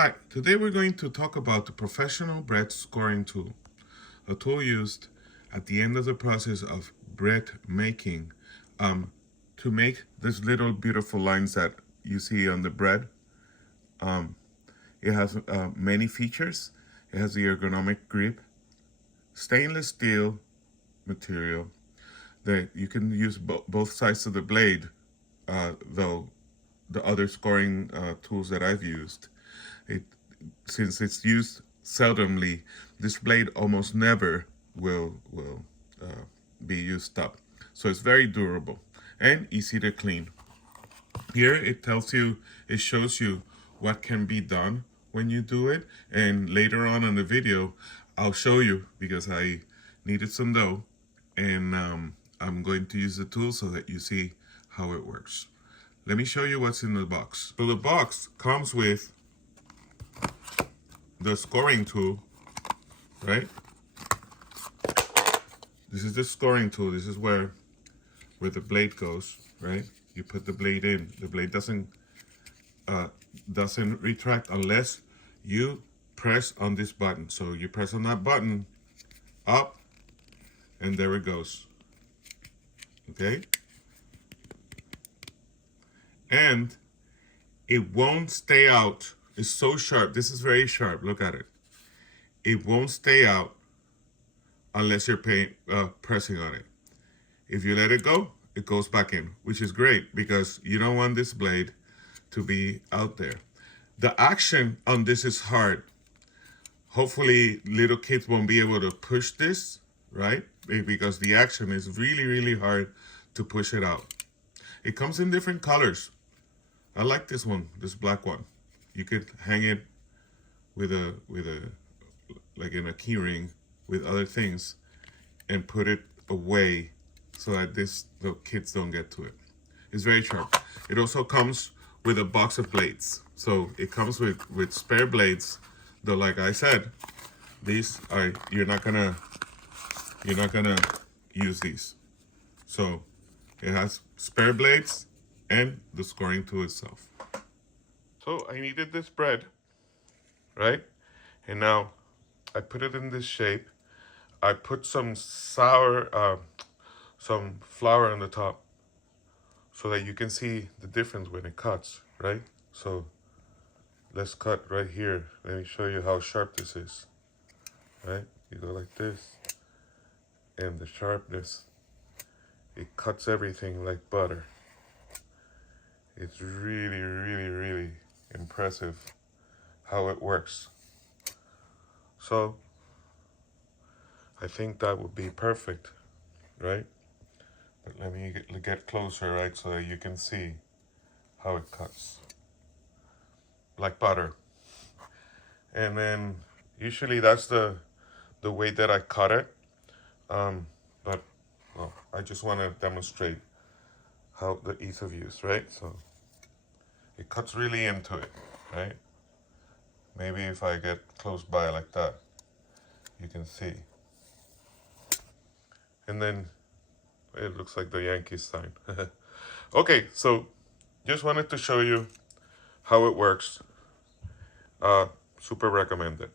Hi, today we're going to talk about the professional bread scoring tool, a tool used at the end of the process of bread making to make these little beautiful lines that you see on the bread. It has many features. It has the ergonomic grip, stainless steel material that you can use both sides of the blade, though the other scoring tools that I've used. It, since it's used seldomly, this blade almost never will be used up. So it's very durable and easy to clean. Here it shows you what can be done when you do it. And later on in the video, I'll show you because I needed some dough and I'm going to use the tool so that you see how it works. Let me show you what's in the box. So the box comes with the scoring tool, right? This is the scoring tool. This is where the blade goes, right? You put the blade in. The blade doesn't retract unless you press on this button. So you press on that button, up, and there it goes. Okay? And it won't stay out. It's so sharp. This is very sharp. Look at it. It won't stay out unless you're pressing on it. If you let it go, it goes back in, which is great because you don't want this blade to be out there. The action on this is hard. Hopefully little kids won't be able to push this, right? Because the action is really, really hard to push it out. It comes in different colors. I like this one, this black one. You could hang it with a like in a key ring with other things and put it away so that the kids don't get to it. It's very sharp. It also comes with a box of blades. So it comes with spare blades, though like I said, these are you're not gonna use these. So it has spare blades and the scoring tool itself. So I needed this bread, right? And now I put it in this shape. I put some flour on the top so that you can see the difference when it cuts, right? So let's cut right here. Let me show you how sharp this is, right? You go like this, and the sharpness, it cuts everything like butter. It's really, really, really impressive how it works. So I think that would be perfect, right? But let me get closer, right, so that you can see how it cuts. Like butter. And then usually that's the way that I cut it. But well, I just want to demonstrate how the ease of use, right? So it cuts really into it, right? Maybe if I get close by like that, you can see. And then it looks like the Yankees sign. Okay, so just wanted to show you how it works. Super recommended.